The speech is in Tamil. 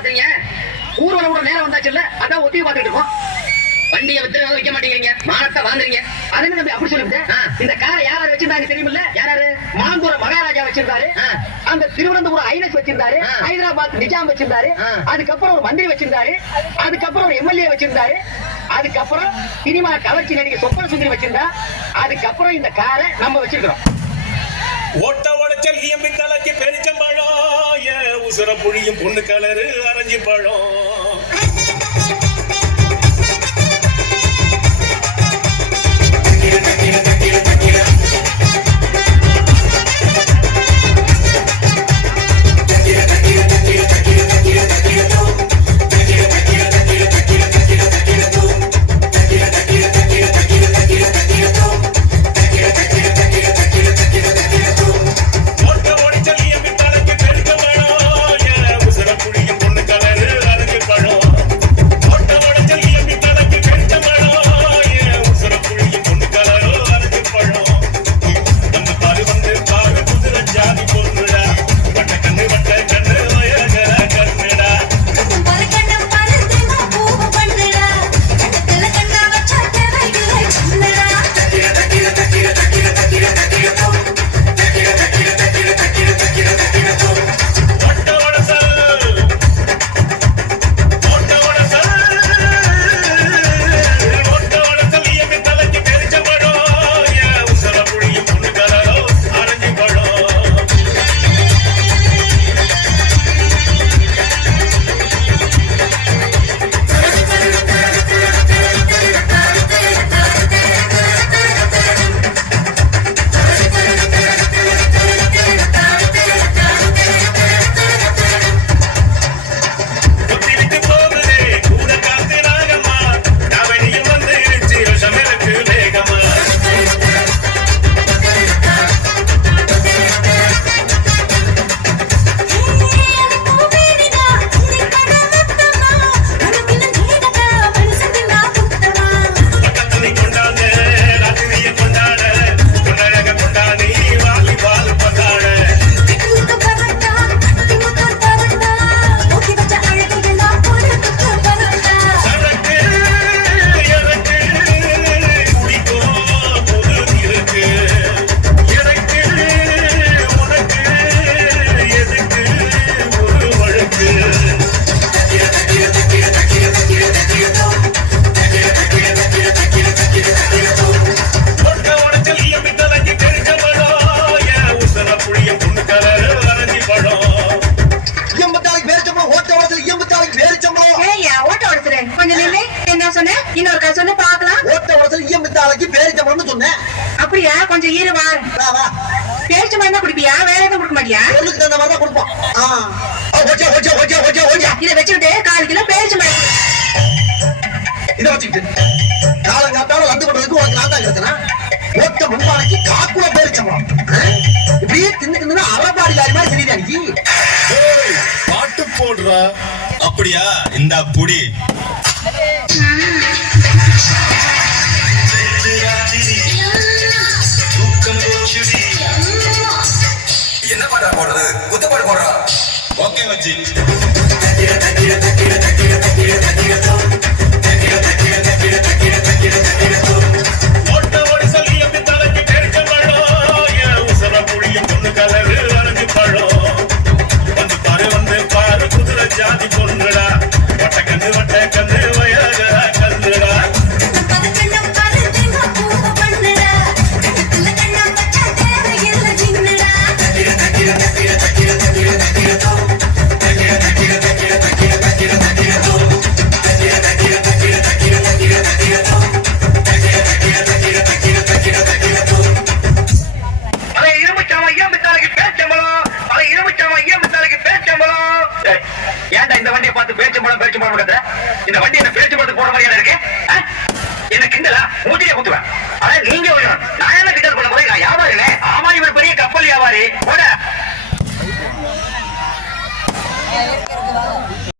பாத்தீங்க? ஊர்வலம் கூட நேரம் வந்தாச்சு இல்ல, அதான் ஒத்திகை பாத்துட்டு இருக்கோம். வண்டியை வித்து வைக்க மாட்டேங்கிறீங்க, மானத்தை வாங்குறீங்க. அதுன்னு நம்ம அப்படி சொல்லுங்க. இந்த காரை யார் வச்சிருந்தாங்க தெரியுமில்ல? யாராரு? மாந்தூர மகாராஜா வச்சிருந்தாரு, அந்த திருவனந்தபுரம் ஐனஸ் வச்சிருந்தாரு, ஹைதராபாத் நிஜாம் வச்சிருந்தாரு, அதுக்கப்புறம் ஒரு மந்திரி வச்சிருந்தாரு, அதுக்கப்புறம் ஒரு எம்எல்ஏ வச்சிருந்தாரு, அதுக்கப்புறம் சினிமா கவர்ச்சி நடிகை சொப்பன சுந்தரி வச்சிருந்தா, அதுக்கப்புறம் இந்த காரை நம்ம வச்சிருக்கிறோம். ஓட்ட உடைச்சல் இயம்பி தலைக்கு பெருச்சம்பழம், உசுர புழியும் பொண்ணு கலரு அரைஞ்சி பழம். அப்படியா? கொஞ்சம் ஈரவா பேச்சு மாதிரி தான் குடிப்பியா? வேற எதுவும் கொடுக்க மாட்டியா? இதை வச்சுக்கிட்டு 1/4 கிலோ பேச்சு மாதிரி இதை வச்சுக்கிட்டு காலங்காத்தாலும் வந்து பண்றதுக்கு உனக்கு நான் தான் இருக்கிறேன். ஓட்ட முன்பானைக்கு காக்குல பேரிச்சம்பளம் இப்படியே தின்னு அறப்பாடி லாரி மாதிரி தெரியுது அன்னைக்கு. பாட்டு போடுறா. அப்படியா? இந்த புடி என்ன பாட்டா போடுறது? குத்து பாட்டு போடுறா. ஓகே வச்சி ஓட்ட ஓடிசல் இயம்பி தலைக்கு பெருச்சம்பழம், உசுர புழியும் பொண்ணு கலரு அரைஞ்சி பழம். வந்து பாரு குதிரை ஜாதி பொண்ணுடா, வட்ட கண்ணு வயகர கண்ணுடா. ஏன்டா இந்த வண்டியை பார்த்து பேச்சம்பழம் இந்த வண்டி என்ன பேச்சம்பழத்துக்கு போற மாதிரியா இருக்கு? என்ன கிண்டலா? மூஞ்சிலே குத்துவேன். ஆனா நீங்க நான் என்ன கிண்டல் பண்ண போய்? நான் வியாபாரினே. ஆமா, இவர் பெரிய கப்பல் வியாபாரி. போட